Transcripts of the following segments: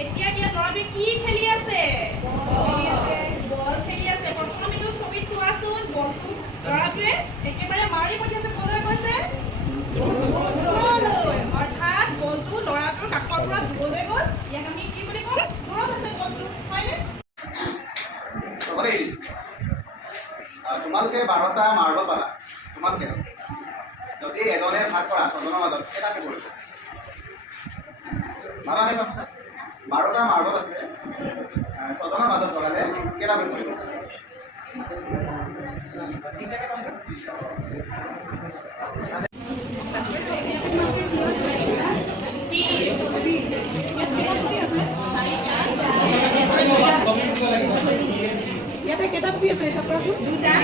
এতিয়া দিয়া ল'ৰাটোৱে কি খেলি আছে? বল খেলি আছে। প্ৰথম এইটো ছবিত চোৱাচোন, বলটো ল'ৰাটোৱে একেবাৰে মাৰি পঠিয়াইছে। ক'লৈ গৈছে? দূৰলৈ। অৰ্থাৎ বলটো ল'ৰাটোৰ কাষৰ পৰা দূৰলৈ গ'ল। ইয়াক আমি কি বুলি ক'ম? দূৰত আছে বলটো, হয়নে? তোমালোকে 12টা মাৰ্বল পালা। তোমালোকে যদি এজনে ভাগ কৰা 6জনৰ মাজত কেইটাকে পৰিব? ভাবানে? 12টা মাৰ্বল আছে, 6জনৰ মাজত ভগালে কেইটাকে পৰিব? ইয়াতে কেইটা টুপি আছে হিচাপ কৰাচোন? দুটা।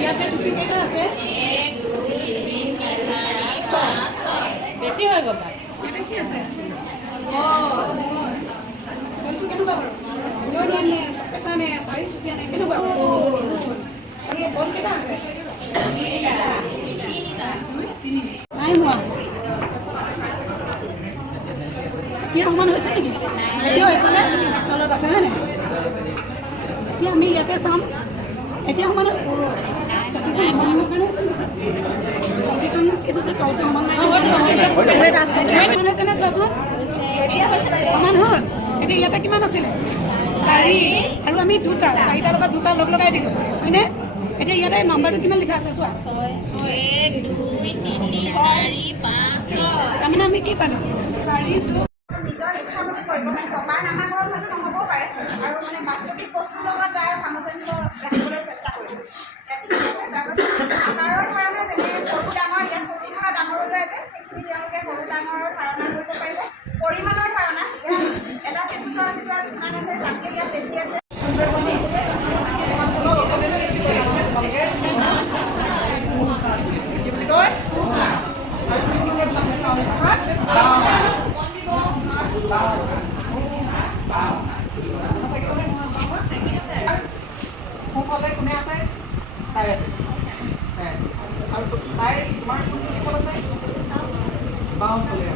ইয়াতে টুপি কেইটা আছে? 1 2 3 4 5 6 বেছি হৈ গ'ল। ইয়াতে কি আছে? বলটো কেনেকুৱা বাৰু? লৈ নে এটা নে 4 চুকীয়া নে কেনেকুৱা? আৰু এই বল কেইটা আছে? 3টা। নাই হোৱা। এতিয়া সমান হৈছে নেকি? এতিয়াও এইফালে তলত আছে হয় নাই? এতিয়া আমি ইয়াতে চাম। এতিয়া সমান চকীখন এইটো যে তলটো সমান হৈছেনে চোৱাচোন? সমান হ'ল। এতিয়া ইয়াতে কিমান আছিলে? 4 আৰু আমি 2টা 4টাৰ লগত 2টা লগ লগাই দিলোঁ হয়নে? এতিয়া ইয়াতে নাম্বাৰটো কিমান লিখা আছে চোৱা? 1 2 3 4 5 6 তাৰমানে আমি কি পালোঁ? 4 নিজৰ ইচ্ছামতে কৰিব, মানে টকাৰ নামাকৰণ হয়তো নহ'বও পাৰে আৰু মানে বাস্তৱিক বস্তুৰ লগত তাৰ সামঞ্জস্য ৰাখিবলৈ চেষ্টা কৰিব। তাৰপাছত আকাৰৰ ধাৰণা যেনে সৰু ডাঙৰ, ইয়াত সৰু থকা ডাঙৰ ওলাই যে সেইখিনি তেওঁলোকে সৰু ডাঙৰৰ ধাৰণা কৰিব পাৰিব। পৰিমাণৰ ধাৰণা, এটা ত্ৰিভুজৰ ভিতৰত কিমান আছে তাতকৈ ইয়াত বেছি আছে। সোঁফালে কোনে আছে? তাই আছে। আৰু তাই তোমাৰ কোনটো দিশত আছে? বাওঁফালে